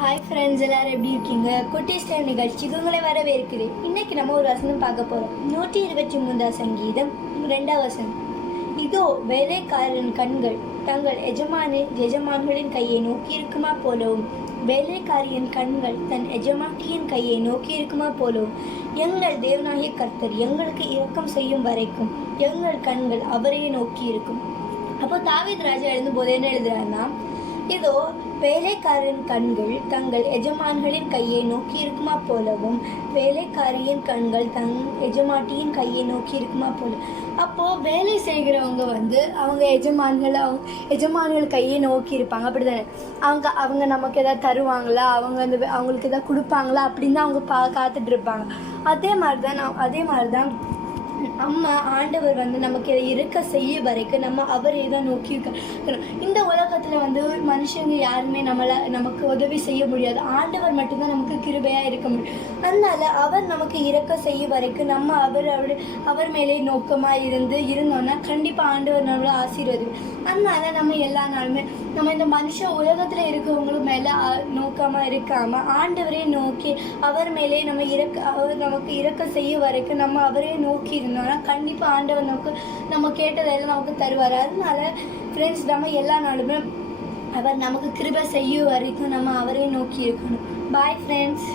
Hi friends, எல்லாரும் எப்படி இருக்கீங்க? குட்டீஸ் டைம் நிகழ்ச்சிக்கு உங்களை வரவேற்கிறேன். இன்னைக்கு நம்ம ஒரு வசனம் பார்க்க போகிறோம். 123 சங்கீதம் 2 வசனம். இதோ வேலைக்காரன் கண்கள் தங்கள் எஜமான்களின் கையை நோக்கி இருக்குமா போலவும், வேலைக்காரியின் கண்கள் தன் எஜமாட்டியின் கையை நோக்கி இருக்குமா போலவும், எங்கள் தேவனாகிய கர்த்தர் எங்களுக்கு இரக்கம் செய்யும் வரைக்கும் எங்கள் கண்கள் அவரையே நோக்கி இருக்கும். அப்போ தாவீது ராஜா எழுதும்போது என்ன எழுதுறாருன்னா, இதோ வேலைக்காரன் கண்கள் தங்கள் எஜமான்களின் கையை நோக்கி இருக்குமா போலவும், வேலைக்காரியின் கண்கள் தன் எஜமாட்டியின் கையை நோக்கி இருக்குமா போல. அப்போது வேலை செய்கிறவங்க அவங்க எஜமான்கள் கையை நோக்கி இருப்பாங்க, அப்படிதானே? அவங்க நமக்கு எதாவது தருவாங்களா, அவங்களுக்கு எதாவது கொடுப்பாங்களா அப்படின்னு தான் அவங்க காத்துட்டு இருப்பாங்க. அதே மாதிரி தான் அம்மா ஆண்டவர் நமக்கு இருக்க செய்ய வரைக்கும் நம்ம அவரே தான் நோக்கி இருக்கணும். இந்த உலகத்தில் மனுஷங்க யாருமே நமக்கு உதவி செய்ய முடியாது. ஆண்டவர் மட்டும்தான் நமக்கு கிருபையாக இருக்க முடியும். அதனால அவர் நமக்கு இறக்க செய்ய வரைக்கும் நம்ம அவர் மேலே நோக்கமாக இருந்தோம்னா கண்டிப்பாக ஆண்டவர் நம்மளை ஆசீர்வதிப்பார். அதனால நம்ம எல்லா நாளுமே நம்ம இந்த உலகத்தில் இருக்கிறவங்களும் மேலே நோக்கமாக இருக்காமல் ஆண்டவரே நோக்கி அவர் மேலே அவர் நமக்கு இறக்க செய்ய வரைக்கும் நம்ம அவரே நோக்கி இருந்தோம்னா கண்டிப்பாக ஆண்டவர் நம்ம கேட்டதெல்லாம் நமக்கு தருவார். அதனால ஃப்ரெண்ட்ஸ், நம்ம எல்லா நாளுமே அவர் நமக்கு கிருபை செய்ய வரைக்கும் நம்ம அவரே நோக்கி இருக்கணும். Bye friends.